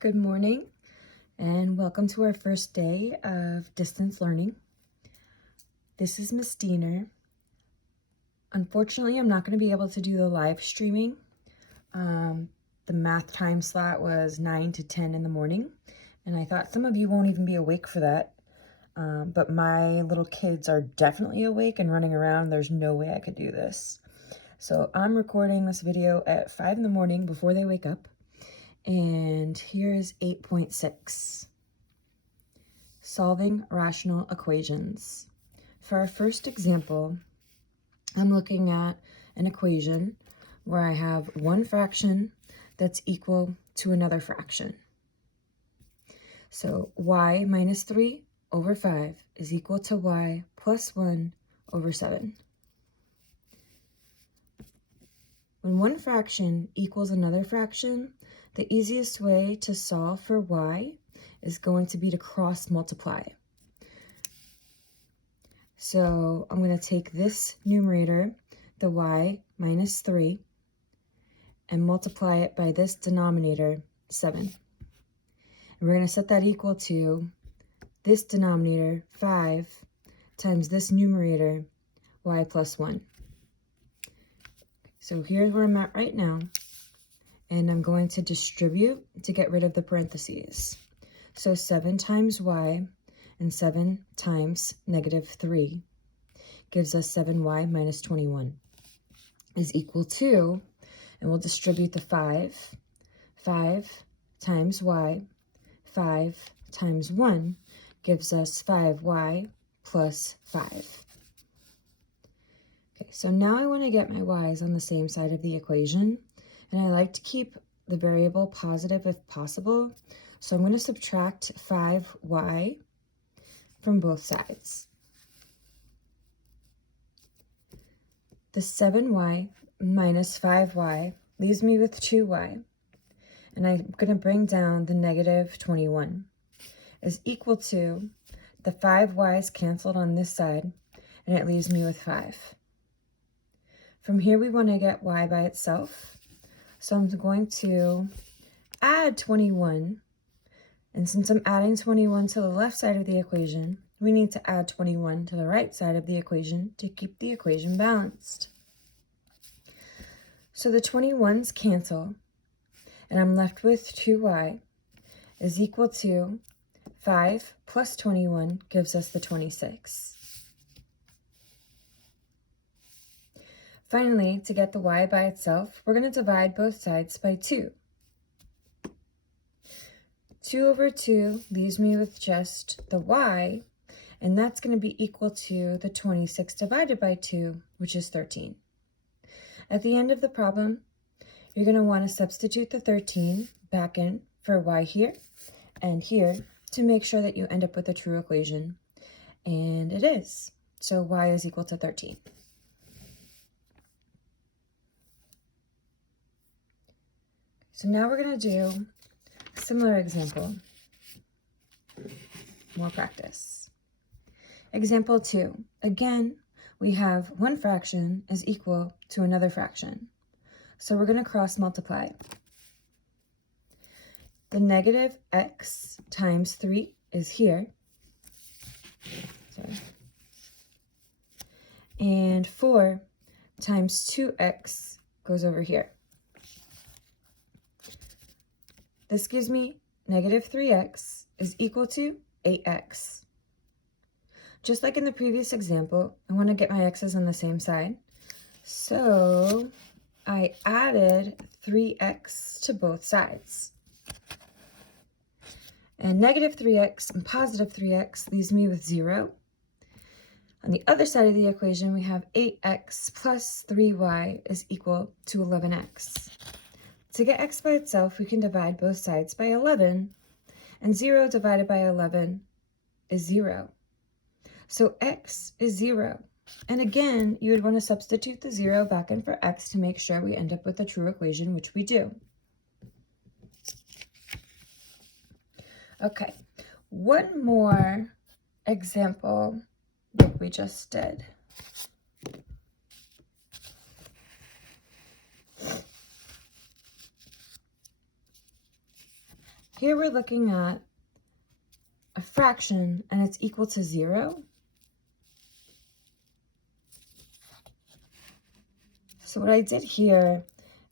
Good morning and welcome to our first day of distance learning. This is Miss Diener. Unfortunately, I'm not going to be able to do the live streaming. The math time slot was 9 to 10 in the morning, and I thought some of you won't even be awake for that. But my little kids are definitely awake and running around. There's no way I could do this. So I'm recording this video at 5 in the morning before they wake up. And here's 8.6. Solving rational equations. For our first example, I'm looking at an equation where I have one fraction that's equal to another fraction. So y minus 3 over 5 is equal to y plus 1 over 7. When one fraction equals another fraction, the easiest way to solve for y is going to be to cross multiply. So I'm going to take this numerator, the y minus 3, and multiply it by this denominator, 7. And we're going to set that equal to this denominator, 5, times this numerator, y plus 1. So here's where I'm at right now, and I'm going to distribute to get rid of the parentheses. So 7 times y and 7 times negative 3 gives us 7y minus 21 is equal to, and we'll distribute the 5. 5 times y, 5 times 1 gives us 5y plus 5. Okay, so now I want to get my y's on the same side of the equation, and I like to keep the variable positive if possible. So I'm going to subtract 5y from both sides. The 7y minus 5y leaves me with 2y, and I'm going to bring down the negative 21 is equal to the 5y's canceled on this side, and it leaves me with 5. From here, we want to get y by itself, so I'm going to add 21. And since I'm adding 21 to the left side of the equation, we need to add 21 to the right side of the equation to keep the equation balanced. So the 21's cancel, and I'm left with 2y is equal to 5 plus 21 gives us the 26. Finally, to get the y by itself, we're going to divide both sides by 2. 2 over 2 leaves me with just the y, and that's going to be equal to the 26 divided by 2, which is 13. At the end of the problem, you're going to want to substitute the 13 back in for y here and here to make sure that you end up with a true equation, and it is. So y is equal to 13. So now we're going to do a similar example. More practice. Example 2. Again, we have one fraction is equal to another fraction. So we're going to cross multiply. The negative x times 3 is here. Sorry. And 4 times 2x goes over here. This gives me negative 3x is equal to 8x. Just like in the previous example, I want to get my x's on the same side. So I added 3x to both sides. And negative 3x and positive 3x leaves me with 0. On the other side of the equation, we have 8x plus 3y is equal to 11x. To get x by itself, we can divide both sides by 11, and 0 divided by 11 is 0. So x is 0. And again, you would want to substitute the 0 back in for x to make sure we end up with a true equation, which we do. Okay, one more example like we just did. here we're looking at a fraction and it's equal to 0. So what I did here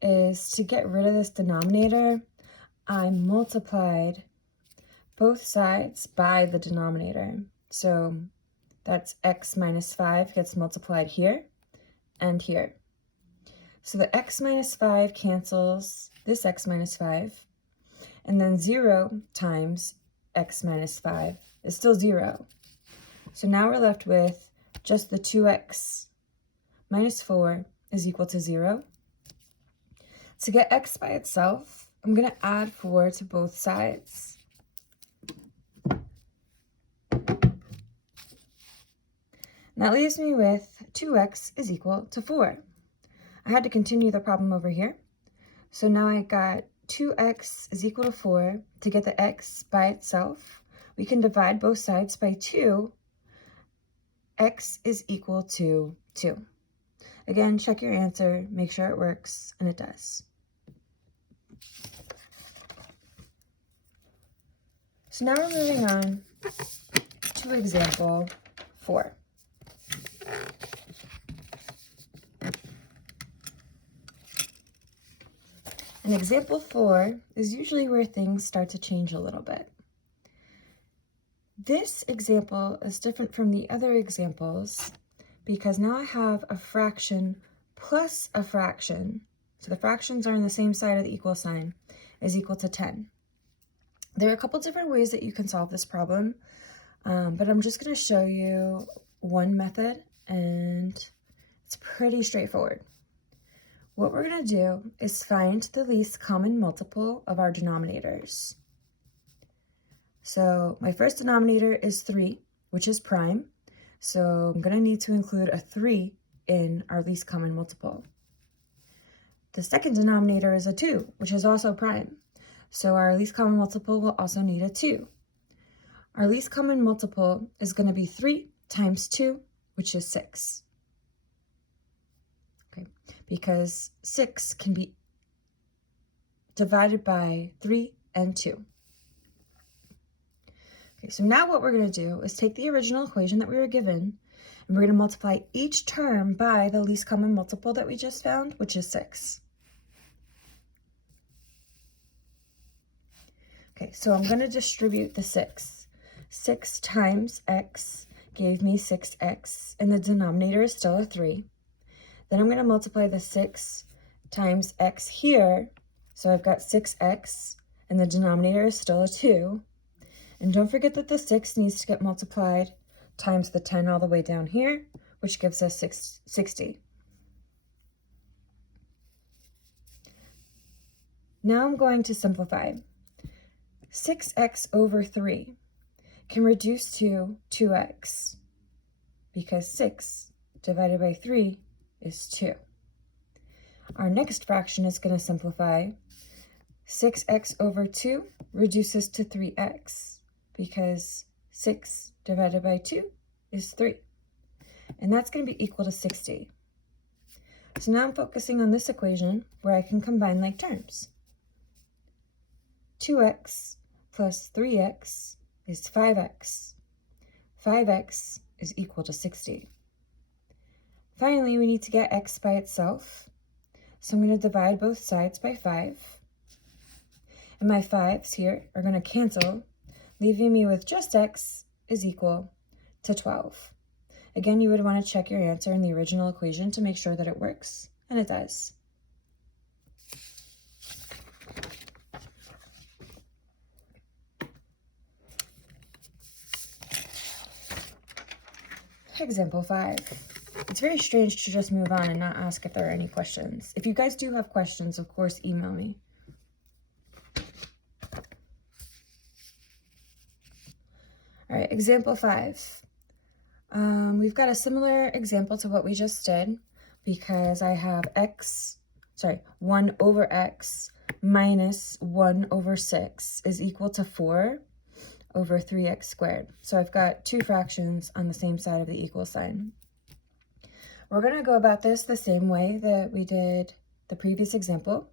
is to get rid of this denominator, I multiplied both sides by the denominator. So that's x minus 5 gets multiplied here and here. So the x minus 5 cancels this x minus 5, and then 0 times x minus 5 is still 0. So now we're left with just the 2x minus 4 is equal to 0. To get x by itself, I'm going to add 4 to both sides. And that leaves me with 2x is equal to 4. I had to continue the problem over here. So now I got 2x is equal to 4. To get the x by itself, we can divide both sides by 2. X is equal to 2. Again, check your answer, make sure it works, and it does. So now we're moving on to example 4. And example 4 is usually where things start to change a little bit. This example is different from the other examples because now I have a fraction plus a fraction. So the fractions are on the same side of the equal sign, is equal to 10. There are a couple different ways that you can solve this problem, but I'm just going to show you one method, and it's pretty straightforward. What we're going to do is find the least common multiple of our denominators. So my first denominator is 3, which is prime. So I'm going to need to include a 3 in our least common multiple. The second denominator is a 2, which is also prime. So our least common multiple will also need a 2. Our least common multiple is going to be 3 times 2, which is 6. Okay, because 6 can be divided by 3 and 2. Okay, so now what we're going to do is take the original equation that we were given, and we're going to multiply each term by the least common multiple that we just found, which is 6. Okay, so I'm going to distribute the 6. 6 times x gave me 6x, and the denominator is still a 3. Then I'm going to multiply the 6 times x here, so I've got 6x, and the denominator is still a 2. And don't forget that the 6 needs to get multiplied times the 10 all the way down here, which gives us 60. Now I'm going to simplify. 6x over 3 can reduce to 2x because 6 divided by 3 is 2. Our next fraction is going to simplify. 6x over 2 reduces to 3x because 6 divided by 2 is 3. And that's going to be equal to 60. So now I'm focusing on this equation where I can combine like terms. 2x plus 3x is 5x. 5x is equal to 60. Finally, we need to get x by itself. So I'm going to divide both sides by 5. And my 5's here are going to cancel, leaving me with just x is equal to 12. Again, you would want to check your answer in the original equation to make sure that it works, and it does. Example 5. It's very strange to just move on and not ask if there are any questions. If you guys do have questions, of course, email me. All right, example 5. We've got a similar example to what we just did because I have 1 over x minus 1 over 6 is equal to 4 over 3x squared. So I've got two fractions on the same side of the equal sign. We're going to go about this the same way that we did the previous example.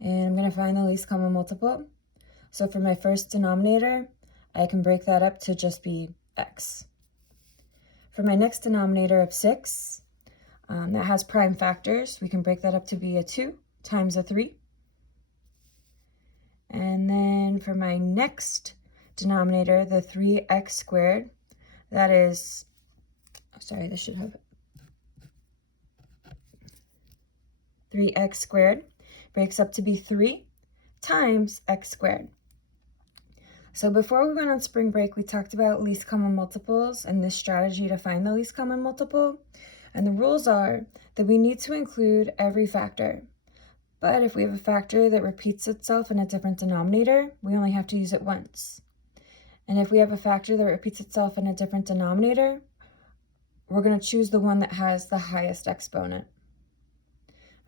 And I'm going to find the least common multiple. So for my first denominator, I can break that up to just be x. For my next denominator of 6, that has prime factors, we can break that up to be a 2 times a 3. And then for my next denominator, the 3x squared, that is, sorry, this should have 3x squared, breaks up to be 3 times x squared. So before we went on spring break, we talked about least common multiples and this strategy to find the least common multiple. And the rules are that we need to include every factor. But if we have a factor that repeats itself in a different denominator, we only have to use it once. And if we have a factor that repeats itself in a different denominator, we're going to choose the one that has the highest exponent.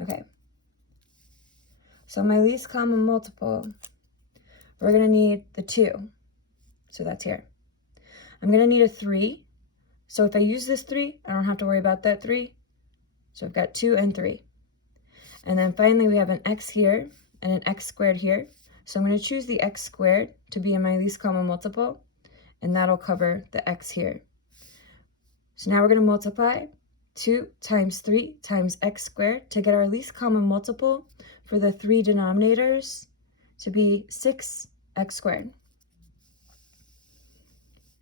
Okay. So my least common multiple, we're going to need the 2. So that's here. I'm going to need a 3. So if I use this 3, I don't have to worry about that 3. So I've got 2 and 3. And then finally we have an x here and an x squared here. So I'm going to choose the x squared to be in my least common multiple, and that'll cover the x here. So now we're going to multiply 2 times 3 times x squared to get our least common multiple for the 3 denominators to be 6x squared.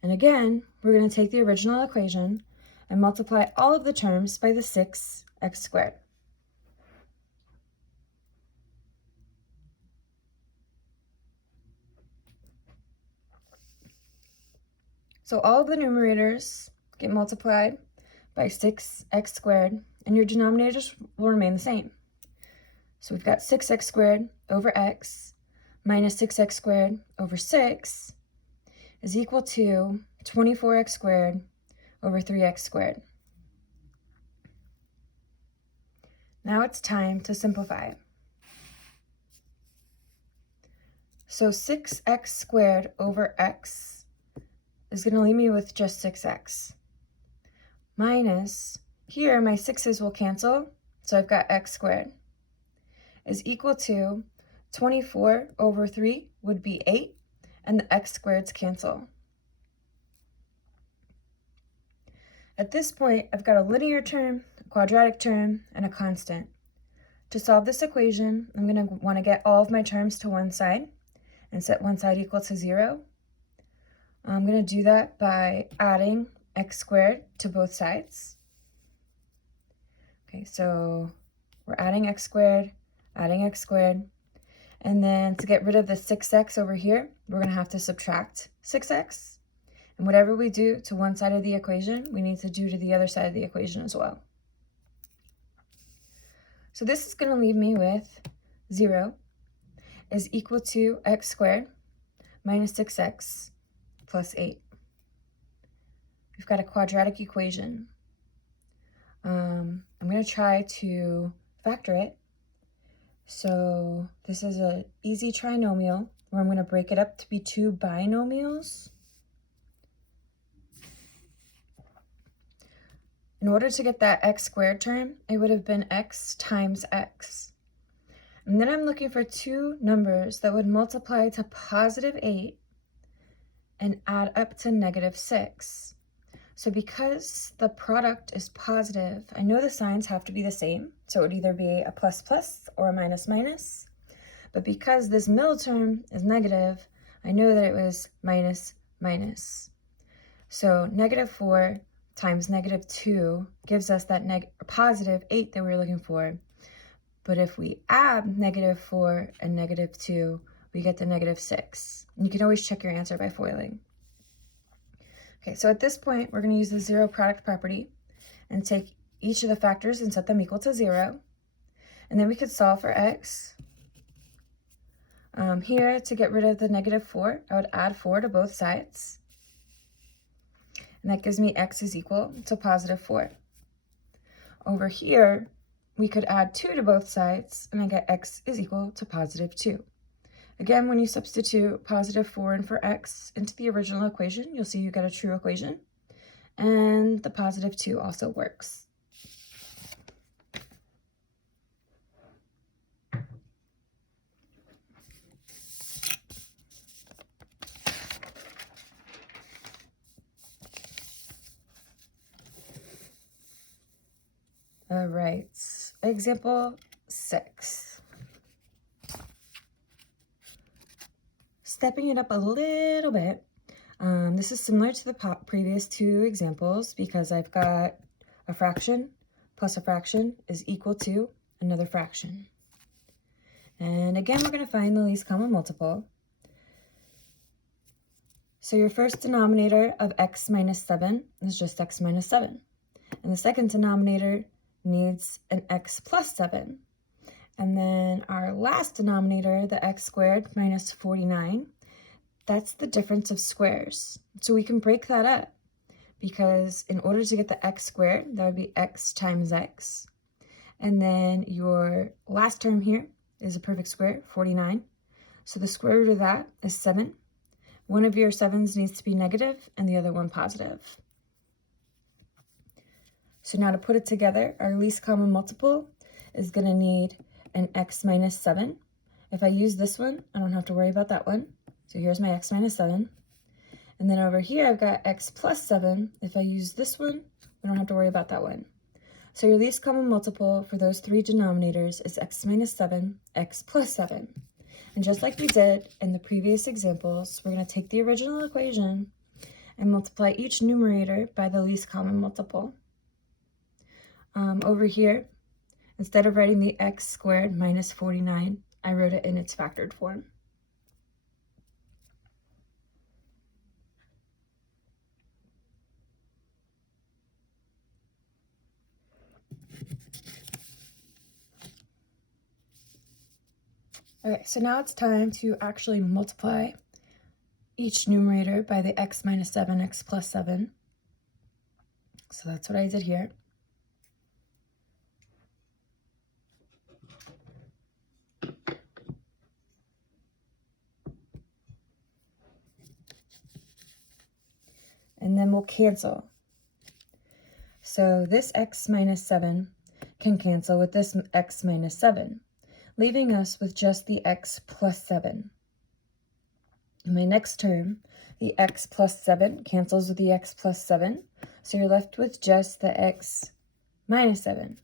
And again, we're going to take the original equation and multiply all of the terms by the 6x squared. So all of the numerators get multiplied by 6x squared, and your denominators will remain the same. So we've got 6x squared over x minus 6x squared over 6 is equal to 24x squared over 3x squared. Now it's time to simplify. So 6x squared over x is going to leave me with just 6x. Minus, here my 6's will cancel, so I've got x squared, is equal to 24 over 3 would be 8, and the x squareds cancel. At this point, I've got a linear term, a quadratic term, and a constant. To solve this equation, I'm going to want to get all of my terms to one side and set one side equal to 0. I'm going to do that by adding x squared to both sides. Okay, so we're adding x squared, and then to get rid of the 6x over here, we're going to have to subtract 6x. And whatever we do to one side of the equation, we need to do to the other side of the equation as well. So this is going to leave me with 0 is equal to x squared minus 6x plus 8. We've got a quadratic equation. I'm going to try to factor it. So this is an easy trinomial where I'm going to break it up to be 2 binomials. In order to get that x squared term, it would have been x times x. And then I'm looking for 2 numbers that would multiply to positive 8 and add up to negative 6. So because the product is positive, I know the signs have to be the same. So it would either be a plus plus or a minus minus. But because this middle term is negative, I know that it was minus minus. So negative 4 times negative 2 gives us that positive 8 that we were looking for. But if we add negative 4 and negative 2, we get the negative 6. And you can always check your answer by foiling. Okay, so at this point, we're going to use the zero product property and take each of the factors and set them equal to 0. And then we could solve for x. Here, to get rid of the negative 4, I would add 4 to both sides. And that gives me x is equal to positive 4. Over here, we could add 2 to both sides, and I get x is equal to positive 2. Again, when you substitute positive 4 in for x into the original equation, you'll see you get a true equation. And the positive 2 also works. All right, example 6. Stepping it up a little bit. This is similar to the previous 2 examples because I've got a fraction plus a fraction is equal to another fraction. And again, we're going to find the least common multiple. So your first denominator of x minus 7 is just x minus 7. And the second denominator needs an x plus 7. And then our last denominator, the x squared minus 49, that's the difference of squares. So we can break that up because in order to get the x squared, that would be x times x. And then your last term here is a perfect square, 49. So the square root of that is 7. One of your 7s needs to be negative and the other one positive. So now to put it together, our least common multiple is going to need an x minus 7. If I use this one, I don't have to worry about that one. So here's my x minus 7. And then over here, I've got x plus 7. If I use this one, we don't have to worry about that one. So your least common multiple for those 3 denominators is x minus 7, x plus 7. And just like we did in the previous examples, we're going to take the original equation and multiply each numerator by the least common multiple. Over here, instead of writing the x squared minus 49, I wrote it in its factored form. Okay, so now it's time to actually multiply each numerator by the x minus 7, x plus 7. So that's what I did here. And then we'll cancel. So this x minus 7 can cancel with this x minus 7, leaving us with just the x plus 7. In my next term, the x plus 7 cancels with the x plus 7, so you're left with just the x minus 7.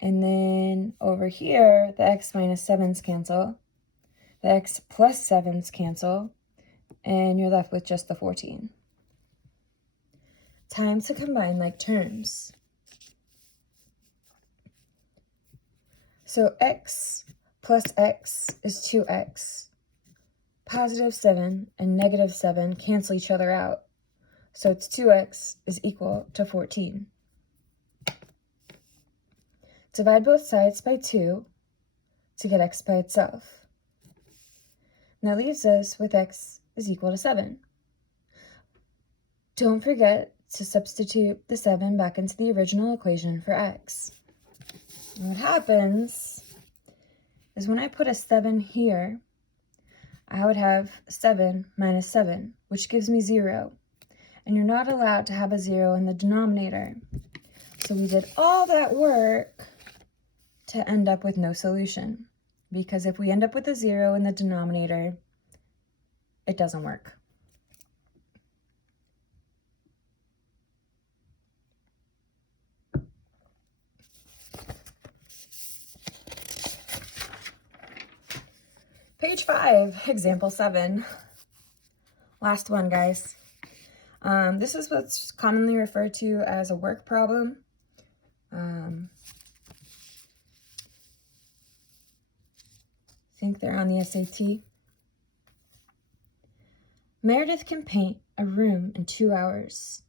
And then over here, the x minus 7s cancel, the x plus 7s cancel, and you're left with just the 14. Time to combine like terms. So x plus x is 2x. Positive 7 and negative 7 cancel each other out. So it's 2x is equal to 14. Divide both sides by 2 to get x by itself. And that leaves us with x is equal to 7. Don't forget to substitute the 7 back into the original equation for x. And what happens is when I put a 7 here, I would have 7 minus 7, which gives me 0. And you're not allowed to have a 0 in the denominator. So we did all that work to end up with no solution. Because if we end up with a 0 in the denominator, it doesn't work. Page 5, example 7. Last one, guys. This is what's commonly referred to as a work problem. I think they're on the SAT. Meredith can paint a room in 2 hours.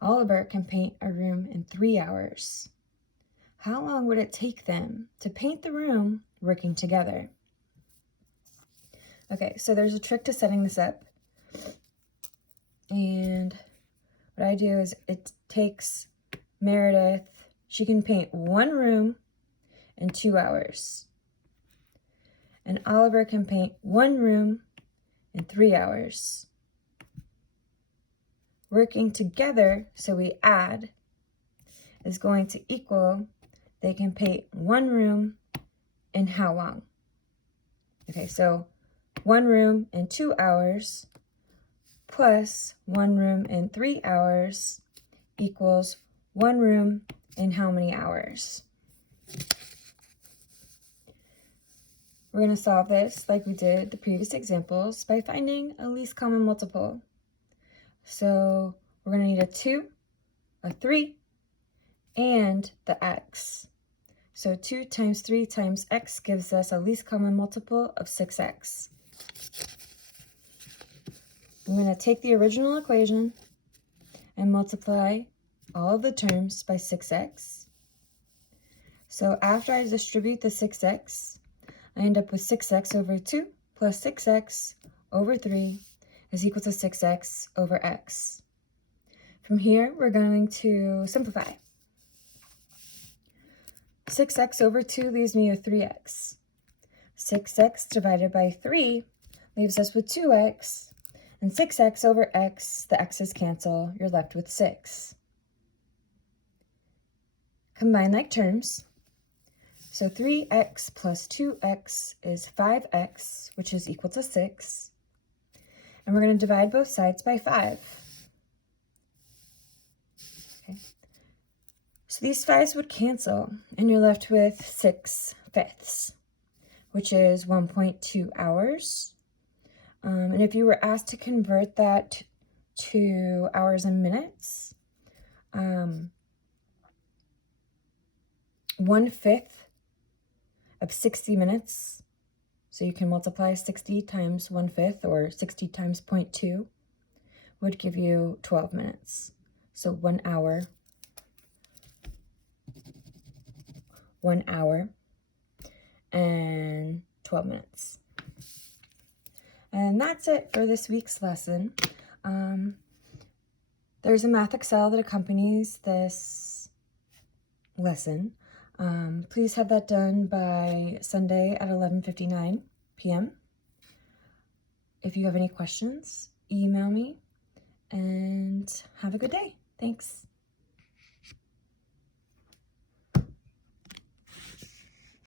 Oliver can paint a room in 3 hours. How long would it take them to paint the room working together? Okay, so there's a trick to setting this up. And what I do is it takes Meredith, she can paint 1 room in 2 hours. And Oliver can paint 1 room in 3 hours. Working together, so we add, is going to equal, they can paint 1 room in how long? Okay, so 1 room in 2 hours plus 1 room in 3 hours equals one room in how many hours? We're going to solve this like we did the previous examples by finding a least common multiple. So we're going to need a 2, a 3, and the x. So 2 times 3 times x gives us a least common multiple of 6x. I'm going to take the original equation and multiply all of the terms by 6x. So after I distribute the 6x, I end up with 6x over 2 plus 6x over 3 is equal to 6x over x. From here, we're going to simplify. 6x over 2 leaves me with 3x. 6x divided by 3 leaves us with 2x. And 6x over x, the x's cancel, you're left with 6. Combine like terms. So 3x plus 2x is 5x, which is equal to 6. And we're going to divide both sides by 5. Okay. So these 5s would cancel, and you're left with 6/5, which is 1.2 hours. And if you were asked to convert that to hours and minutes, 1/5 of 60 minutes, so you can multiply 60 times 1/5 or 60 times 0.2 would give you 12 minutes. So 1 hour, 1 hour, and 12 minutes. And that's it for this week's lesson. There's a Math Excel that accompanies this lesson. Please have that done by Sunday at 11:59 p.m. If you have any questions, email me, and have a good day. Thanks.